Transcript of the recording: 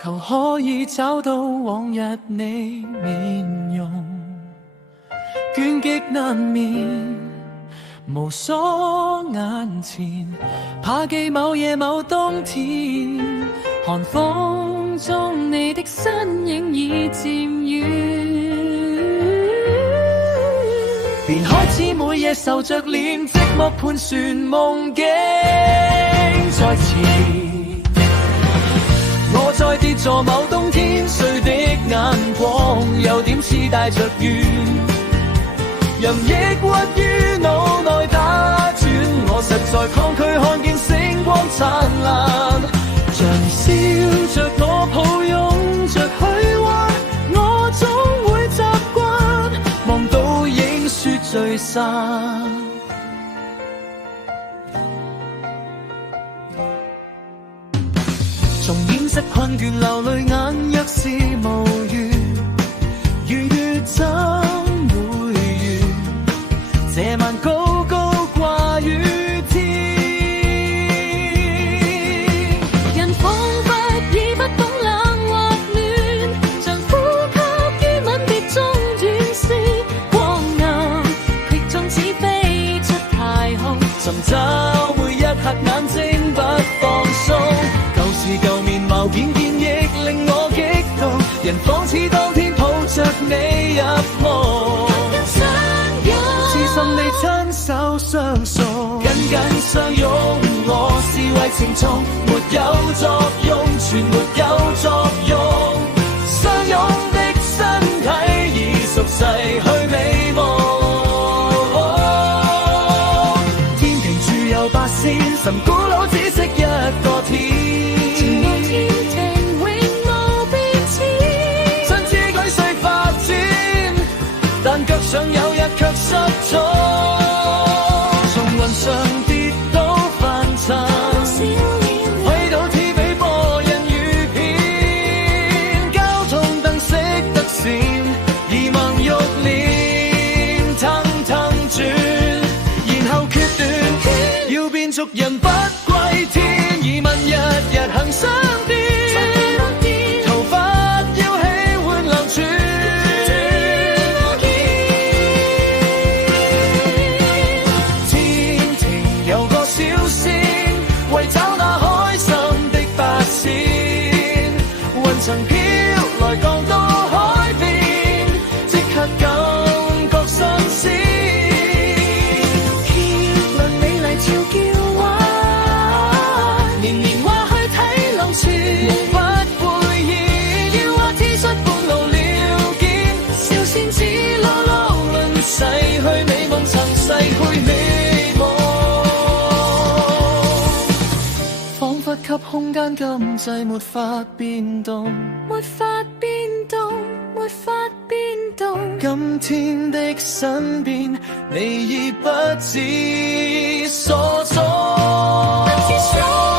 求可以找到往日你面容，倦極難眠，無鎖眼前，怕記某夜某冬天，寒風中你的身影已漸遠，便開始每夜愁着臉，寂寞盤旋夢境再次。我再跌坐某冬天，誰的眼光有點似帶着怨，任抑鬱於腦內打轉，我實在抗拒看見星光燦爛，像笑着我抱擁着虛幻，我總會習慣望到影雪聚散。從掩飾困倦流淚眼，若是無緣，如月怎會圓？這晚高高掛於天，人彷彿已不懂冷或暖，像呼吸於吻別中斷線，光暗劇中似飛出太空，尋找每一刻眼睛不放鬆。舊面貌見見亦令我激動，人仿似當天抱着你入夢，痴心地親手相送，緊緊相擁，我是為情重，沒有作用，全沒有作用，相擁的身體已熟逝去美夢，天庭住有八仙，神古老只識一個天，腳上有日卻失蹤，從雲上跌倒凡塵，揮到天比波人雨片，交通燈熄得閃，而盲欲臉騰騰轉，然後決斷要變俗人不歸天，而問日日行相變，頭髮要起換流轉。雲層飄來降到海邊，即刻感覺新鮮。漂亮美麗俏嬌娃，年年話去睇流傳，不會厭。要話 T 恤半路了結，笑仙子撈撈論逝去美夢，曾逝去美夢，彷彿給空間禁制，沒法變動，沒法變動，沒法變動。今天的身邊，你已不知所蹤。